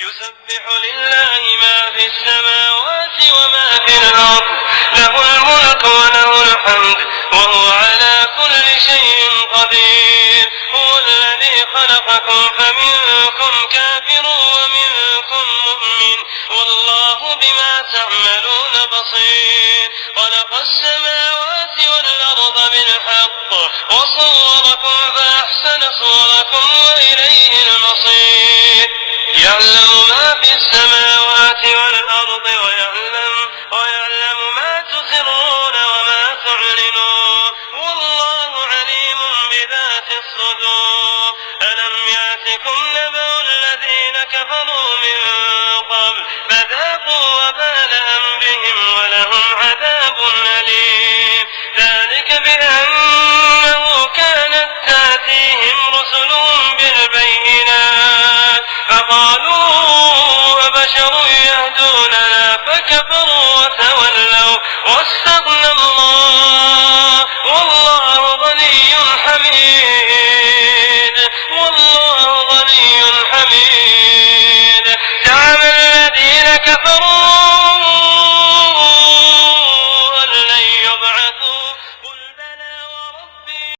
يسبح لله ما في السماوات وما في الأرض، له الملك وله الحمد وهو على كل شيء قدير. هو الذي خلقكم فمنكم كافر ومنكم مؤمن، والله بما تعملون بصير. خلق السماوات والأرض بالحق وصوركم فأحسن صوركم وإليه المصير. يعلم ما في السماوات والأرض ويعلم ما تسرون وما تعلنون، والله عليم بذات الصدور. ألم يأتكم نبأ الذين كفروا من قبل فذاقوا وبال أمرهم ولهم عذاب أليم. ذلك بأنه كانت تأتيهم رسلهم بالبينات فقالوا أبشر يهدوننا فكفروا وتولوا واستغنى الله.